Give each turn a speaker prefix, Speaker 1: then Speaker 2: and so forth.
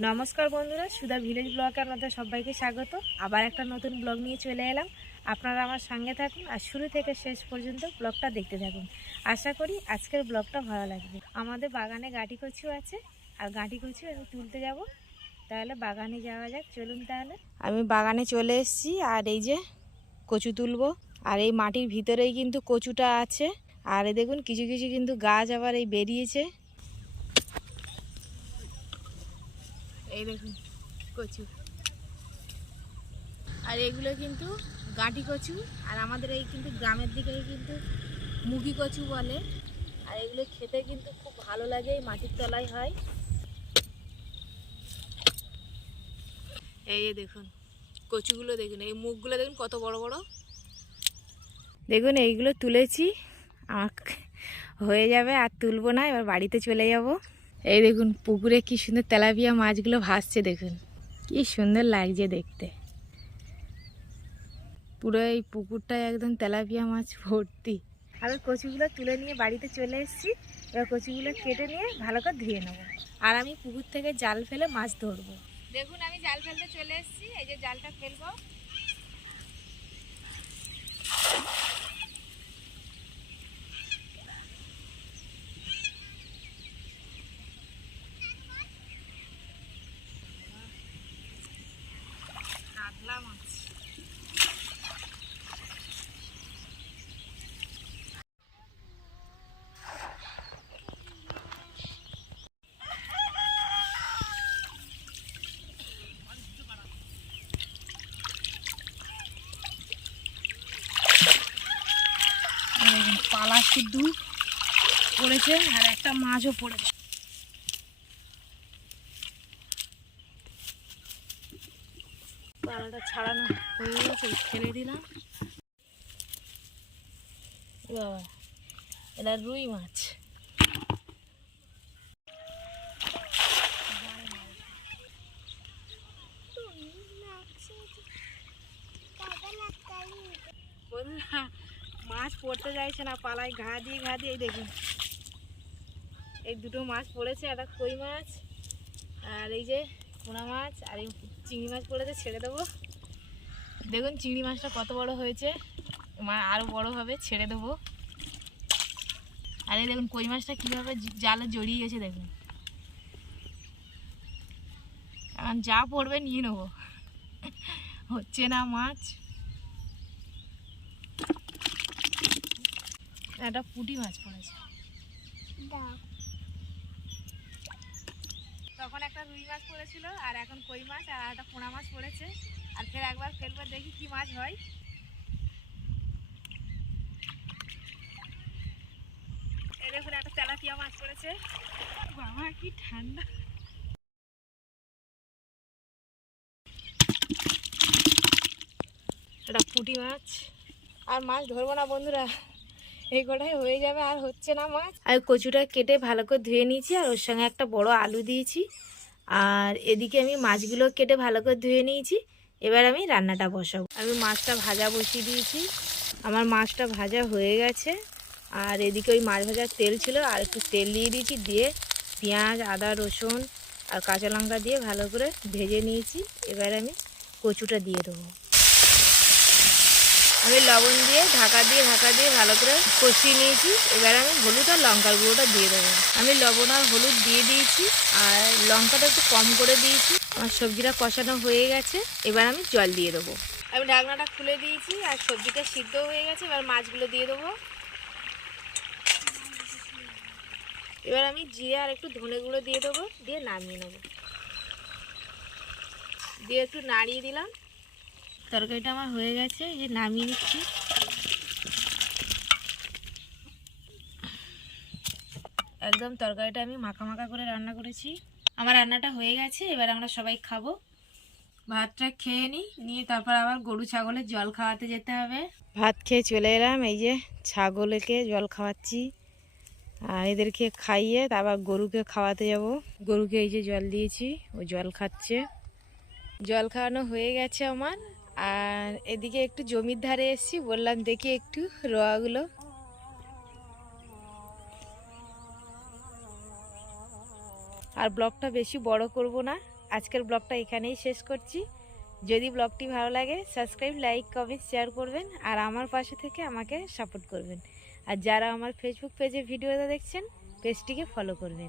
Speaker 1: নমস্কার বন্ধুরা, সুধা ভিলেজ ব্লগে আপনাদের সবাইকে স্বাগত। আবার একটা নতুন ব্লগ নিয়ে চলে এলাম। আপনারা আমার সঙ্গে থাকুন আর শুরু থেকে শেষ পর্যন্ত ব্লগটা দেখতে থাকুন। আশা করি আজকের ব্লগটা ভালো লাগবে। আমাদের বাগানে গাঁটি কচু আছে, আর গাঁটি কচু আমি তুলতে যাব। তাহলে বাগানে যাওয়া যাক, চলুন তাহলে। আমি বাগানে চলে এসেছি, আর এই যে কচু তুলবো। আর এই মাটির ভিতরেই কিন্তু কচুটা আছে। আর দেখুন, কিছু কিছু কিন্তু গাছ আবার এই বেরিয়েছে। এই দেখুন, কচু। আর এগুলো কিন্তু গাঁটি কচু, আর আমাদের এই কিন্তু গ্রামের দিকে কিন্তু মুগি কচু বলে। আর এগুলো খেতে কিন্তু খুব ভালো লাগে মাটির তলায় হয়। এই দেখুন, কচুগুলো দেখুন, এই মুখগুলো দেখুন কত বড় বড়। দেখুন, এইগুলো তুলেছি আমার হয়ে যাবে, আর তুলবো না, এবার বাড়িতে চলে যাব। এই দেখুন পুকুরে কি সুন্দর তেলাপিয়া মাছগুলো ভাসছে দেখুন। কি সুন্দর লাগছে দেখতে। পুরো এই পুকুরটায় একদম তেলাপিয়া মাছ ভর্তি। আমি কচুগুলো তুলে নিয়ে বাড়িতে চলে এসেছি। এবার কচুগুলো কেটে নিয়ে ভালো করে ধুয়ে নেব। আর আমি পুকুর থেকে জাল ফেলে মাছ ধরবো। দেখুন আমি জাল ফেলতে চলে এসেছি। এই যে জালটা ফেলব কাতলা মাছ দেখুন পালা পড়েছে আর একটা মাছও পড়েছে। পালাটা ছাড়ানো হয়ে গেছে ফেলে দিলাম। বাবা এটা রুই মাছ। বন্ধুরা মাছ পড়তে চাইছে না, পালায় ঘা দিয়ে ঘা দিয়ে, এই দেখুন। এই দুটো মাছ পড়েছে, একটা কই মাছ আর এই যে পোনা মাছ আর এই চিংড়ি মাছ পড়েছে, ছেড়ে দেবো। দেখুন চিংড়ি মাছটা কত বড় হয়েছে মা আরও বড় হবে, ছেড়ে দেবো। আর এই দেখুন কই মাছটা কীভাবে জালে জড়িয়ে গেছে, দেখুন। এখন যা পড়বে নিয়ে নেব। হচ্ছে না মাছ। একটা পুঁটি মাছ পড়েছে। তখন একটা রুই মাছ পড়েছিল আর এখন কই মাছ আর একটা পোনা মাছ পড়েছে। আর ফের একবার ফেলবার দেখি কি মাছ হয়। এই দেখুন একটা তেলাপিয়া মাছ পড়েছে। বাবা কি ঠান্ডা। একটা পুঁটি মাছ। আর মাছ ধরবো না বন্ধুরা। এই কটাই হয়ে যাবে, আর হচ্ছে না মাছ। আর কচুটা কেটে ভালো করে ধুয়ে নিয়েছি, আর ওর সঙ্গে একটা বড় আলু দিয়েছি। আর এদিকে আমি মাছগুলো কেটে ভালো করে ধুয়ে নিয়েছি, এবার আমি রান্নাটা বসাবো। আমি মাছটা ভাজা বসিয়ে দিয়েছি। আমার মাছটা ভাজা হয়ে গেছে। আর এদিকে ওই মাছ ভাজার তেল ছিল, আর একটু তেল দিয়ে দিয়েছি, দিয়ে পেঁয়াজ, আদা, রসুন আর কাঁচা লঙ্কা দিয়ে ভালো করে ভেজে নিয়েছি। এবার আমি কচুটা দিয়ে দেবো। আমি লবণ দিয়ে, ঢাকা দিয়ে ঢাকা দিয়ে ভালো করে কষিয়ে নিয়েছি। এবার আমি হলুদ আর লঙ্কার গুঁড়োটা দিয়ে দেবো। আমি লবণ আর হলুদ দিয়ে দিয়েছি আর লঙ্কাটা একটু কম করে দিয়েছি। আমার সবজিটা কষানো হয়ে গেছে। এবার আমি জল দিয়ে দেবো। আমি ঢাকনাটা খুলে দিয়েছি আর সবজিটা সিদ্ধ হয়ে গেছে। এবার মাছগুলো দিয়ে দেবো। এবার আমি জিরে আর একটু ধনে গুঁড়ো দিয়ে দেবো। দিয়ে নামিয়ে নেব। দিয়ে একটু নাড়িয়ে দিলাম। তরকারিটা আমার হয়ে গেছে যে নামিয়ে নিচ্ছি। একদম তরকারিটা আমি মাখা মাখা করে রান্না করেছি। আমার রান্নাটা হয়ে গেছে, এবার আমরা সবাই খাব। ভাতটা খেয়ে নিই, নিয়ে তারপর আবার গরু ছাগলের জল খাওয়াতে যেতে হবে। ভাত খেয়ে চলে এলাম, এই যে ছাগলকে জল খাওয়াচ্ছি। আর এদেরকে খাইয়ে তারপর গরুকে খাওয়াতে যাব। গরুকে এই যে জল দিয়েছি, ও জল খাচ্ছে। জল খাওয়ানো হয়ে গেছে আমার। আর এদিকে একটু জমির ধারে এসেছি, বললাম দেখি একটু রোয়াগুলো। আর ব্লগটা বেশি বড় করব না, আজকের ব্লগটা এখানেই শেষ করছি। যদি ব্লগটি ভালো লাগে, সাবস্ক্রাইব, লাইক, কমেন্ট, শেয়ার করবেন আর আমার পাশে থেকে আমাকে সাপোর্ট করবেন। আর যারা আমার ফেসবুক পেজে ভিডিওটা দেখছেন পেজটিকে ফলো করবেন।